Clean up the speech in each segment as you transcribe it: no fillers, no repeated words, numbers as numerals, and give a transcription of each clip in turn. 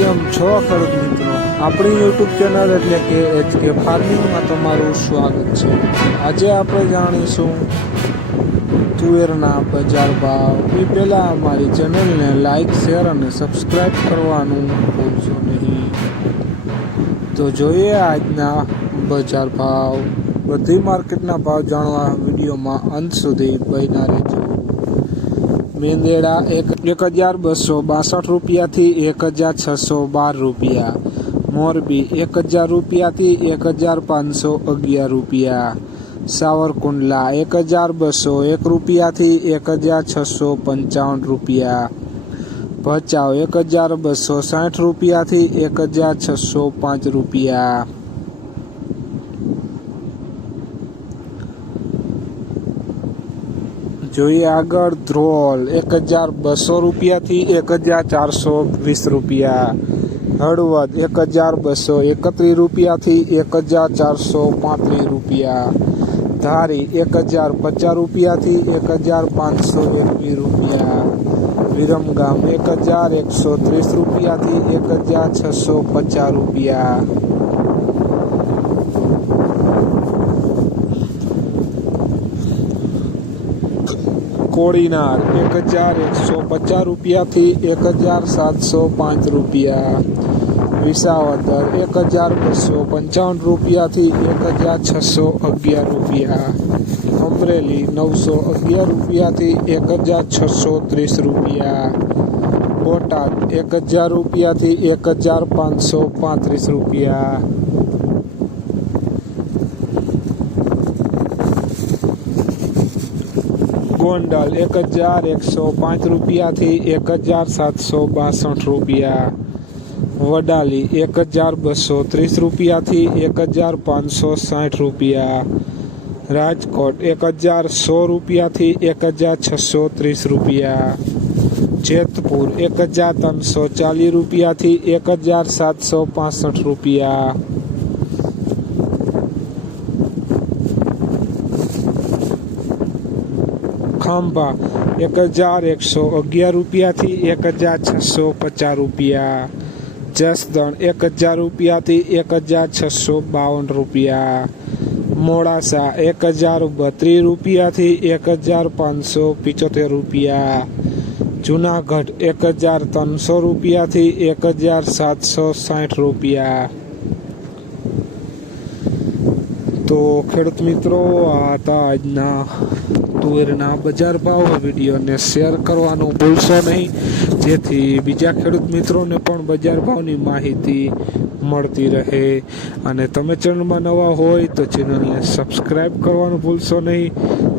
કેમ છો ખેડૂત મિત્રો? આપણી યુટ્યુબ ચેનલ એટલે કે HK ફાર્મિંગમાં તમારું સ્વાગત છે। આજે આપણે જાણીશું તુવેરના બજાર ભાવ। એ પહેલાં અમારી ચેનલને લાઇક શેર અને સબસ્ક્રાઈબ કરવાનું ભૂલશો નહીં। તો જોઈએ આજના બજાર ભાવ। બધી માર્કેટના ભાવ જાણવા વિડીયોમાં અંત સુધી બન્યા રહેજો। મેંદેડા 1262 રૂપિયાથી 1612 રૂપિયા। મોરબી 1000 રૂપિયાથી 1511 રૂપિયા। સાવરકુંડલા 1201 રૂપિયાથી 1655 રૂપિયા। ભચાઉ 1260 રૂપિયાથી 1605 રૂપિયા। જોઈએ આગળ ધ્રોલ 1200 રૂપિયાથી 1420 રૂપિયા। હળવદ 1231 રૂપિયાથી 1435 રૂપિયા। ધારી 1050 રૂપિયાથી 1521 રૂપિયા। વિરમગામ 1130 રૂપિયાથી 1650 રૂપિયા। કોડીનાર 1150 રૂપિયાથી 1705 રૂપિયા। વિસાવદર 1255 રૂપિયાથી 1611 રૂપિયા। અમરેલી 911 રૂપિયાથી 1630 રૂપિયા। બોટાદ 1000 રૂપિયાથી 1535 રૂપિયા। ગોંડલ 1105 રૂપિયાથી 1762 રૂપિયા। વડાલી 1230 રૂપિયાથી 1560 રૂપિયા। રાજકોટ 10100 રૂપિયાથી 1630 રૂપિયા। જેતપુર 1340 રૂપિયાથી 1765 રૂપિયા। ખાંભા 1111 રૂપિયાથી 1650 રૂપિયા। જસદણ 1000 રૂપિયાથી 1652 રૂપિયા। મોડાસા 1032 રૂપિયાથી 1575 રૂપિયા। જુનાગઢ 1300 રૂપિયાથી 1760 રૂપિયા। તો ખેડૂત મિત્રો આ હતા આજના તુવેરના બજાર ભાવ। વિડીયોને શેર કરવાનું ભૂલશો નહીં, જેથી બીજા ખેડૂત મિત્રોને પણ બજાર ભાવની માહિતી મળતી રહે। અને તમે ચેનલમાં નવા હોય તો ચેનલને સબસ્ક્રાઈબ કરવાનું ભૂલશો નહીં,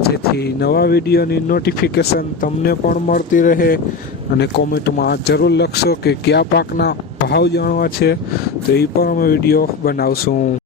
જેથી નવા વિડીયોની નોટિફિકેશન તમને પણ મળતી રહે। અને કોમેન્ટમાં જરૂર લખશો કે કયા પાકના ભાવ જાણવા છે, તો એ પણ અમે વિડીયો બનાવશું।